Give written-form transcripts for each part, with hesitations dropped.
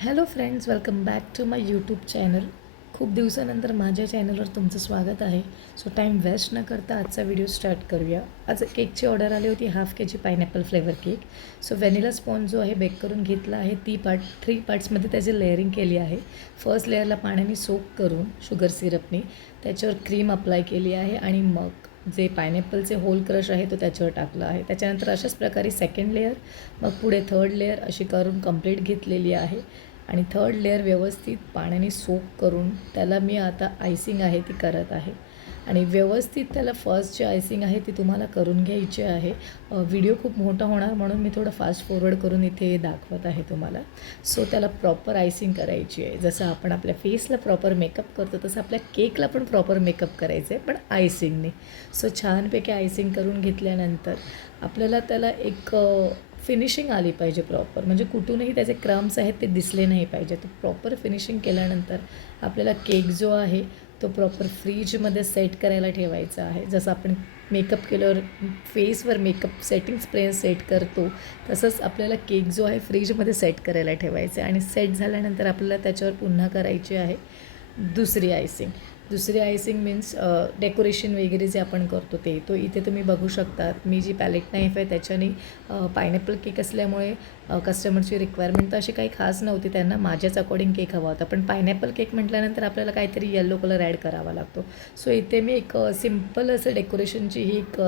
Hello friends, welcome back to my YouTube channel. खूप दिवसानंतर माझ्या चॅनलवर तुमचं स्वागत आहे. सो टाईम वेस्ट न करता आजचा व्हिडिओ स्टार्ट करूया. आज केकची ऑर्डर आली होती, half K G pineapple flavour cake. So vanilla sponge जो आहे बेक करून घेतला आहे. 3 पार्ट्समध्ये त्याची लेअरिंग केली आहे. फर्स्ट लेअरला पाण्याने सोक करून शुगर सिरपने त्याच्यावर क्रीम अप्लाय केली आहे आणि मग जे पायनॅपलचे होल क्रश आहे तो त्याच्यावर टाकला आहे. त्याच्यानंतर अशाच प्रकारे सेकंड लेअर, मग पुढे थर्ड लेअर अशी करून कंप्लीट घेतलेली आहे. आणि थर्ड लेअर व्यवस्थित पाण्याने सोक करून त्याला मी आता आयसिंग आहे ती करत आहे. आणि व्यवस्थित त्याला फर्स्ट जी आयसिंग आहे ती तुम्हाला करून घ्यायची आहे. व्हिडिओ खूप मोठा होणार म्हणून मी थोडं फास्ट फॉरवर्ड करून इथे दाखवत आहे तुम्हाला. सो त्याला प्रॉपर आयसिंग करायची आहे. जसं आपण आपल्या फेसला प्रॉपर मेकअप करतो तसं आपल्या केकला पण प्रॉपर मेकअप करायचं आहे, पण आयसिंगने. सो छानपैकी आयसिंग करून घेतल्यानंतर आपल्याला त्याला एक फिनिशिंग आली पाहिजे प्रॉपर, म्हणजे कुठूनही त्याचे क्रम्स आहेत ते दिसले नाही पाहिजे. तर प्रॉपर फिनिशिंग केल्यानंतर आपल्याला केक जो आहे तो प्रॉपर फ्रीजमध्ये सेट करायला ठेवायचा आहे. जसं आपण मेकअप केल्यावर फेसवर मेकअप सेटिंग स्प्रे सेट करतो तसंच आपल्याला केक जो आहे फ्रीजमध्ये सेट करायला ठेवायचा आहे. आणि सेट झाल्यानंतर आपल्याला त्याच्यावर पुन्हा करायची आहे दुसरी आयसिंग. दुसरी आयसिंग मीन्स डेकोरेशन वगैरे जे आपण करतो ते. तो इथे तुम्ही बघू शकता. मी जी पॅलेट नाईफ आहे त्याच्याने पायनॅपल केक असल्यामुळे कस्टमरची रिक्वायरमेंट तर अशी काही खास नव्हती. त्यांना माझ्याच अकॉर्डिंग केक हवा होता, पण पायनॅपल केक म्हटल्यानंतर आपल्याला काहीतरी येलो कलर ॲड करावा लागतो. सो इथे मी एक सिम्पल असं डेकोरेशनची ही एक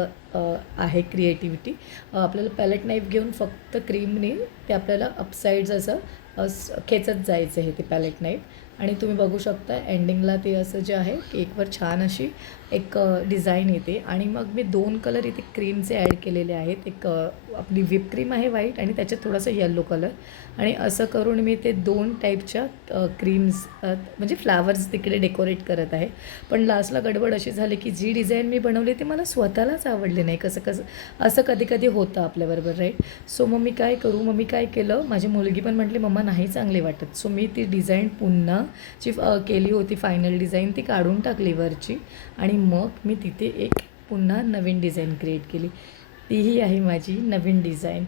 आहे क्रिएटिव्हिटी. आपल्याला पॅलेट नाईफ घेऊन फक्त क्रीमने ते आपल्याला अपसाईड्स असं खेचत जायचं आहे ते पॅलेट नाईफ. आणि तुम्ही बघू शकता एंडिंगला ते असं जे आहे केकवर छान अशी एक डिझाईन येते. आणि मग मी 2 कलर इथे क्रीमचे ॲड केलेले आहेत. एक आपली व्हिप क्रीम आहे व्हाईट आणि त्याच्यात थोडासा येल्लो कलर. आणि असं करून मी ते 2 टाईपच्या क्रीम्स म्हणजे फ्लावर्स तिकडे डेकोरेट करत आहे. पण लास्टला गडबड अशी झाली की जी डिझाईन मी बनवली ती मला स्वतःलाच आवडली नाही. असं कधी कधी होतं आपल्याबरोबर, राईट. सो मग मी काय करू, मग मी काय केलं, माझी मुलगी पण म्हटली मम्मा नाही चांगली वाटत. सो मी ती डिझाईन पुन्हा जी केली होती फायनल डिझाईन ती काढून टाकली वरची. आणि मग मी तिथे एक पुन्हा नवीन डिझाईन क्रिएट केली. तीही आहे माझी नवीन डिझाईन.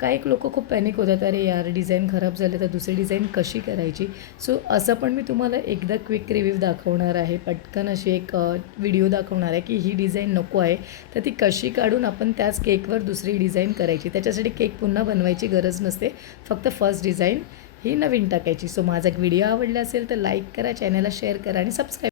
काही लोक खूप पॅनिक होतात, अरे यार डिझाईन खराब झाले तर दुसरी डिझाईन कशी करायची. सो असं पण मी तुम्हाला एकदा क्विक रिव्ह्यू दाखवणार आहे. पटकन अशी एक व्हिडिओ दाखवणार आहे की ही डिझाईन नको आहे तर ती कशी काढून आपण त्याच केकवर दुसरी डिझाईन करायची. त्याच्यासाठी केक पुन्हा बनवायची गरज नसते, फक्त फर्स्ट डिझाईन ही नवीन टाकायची. सो माझा एक व्हिडिओ आवडला असेल तर लाईक करा, चॅनलला शेअर करा आणि सबस्क्राईब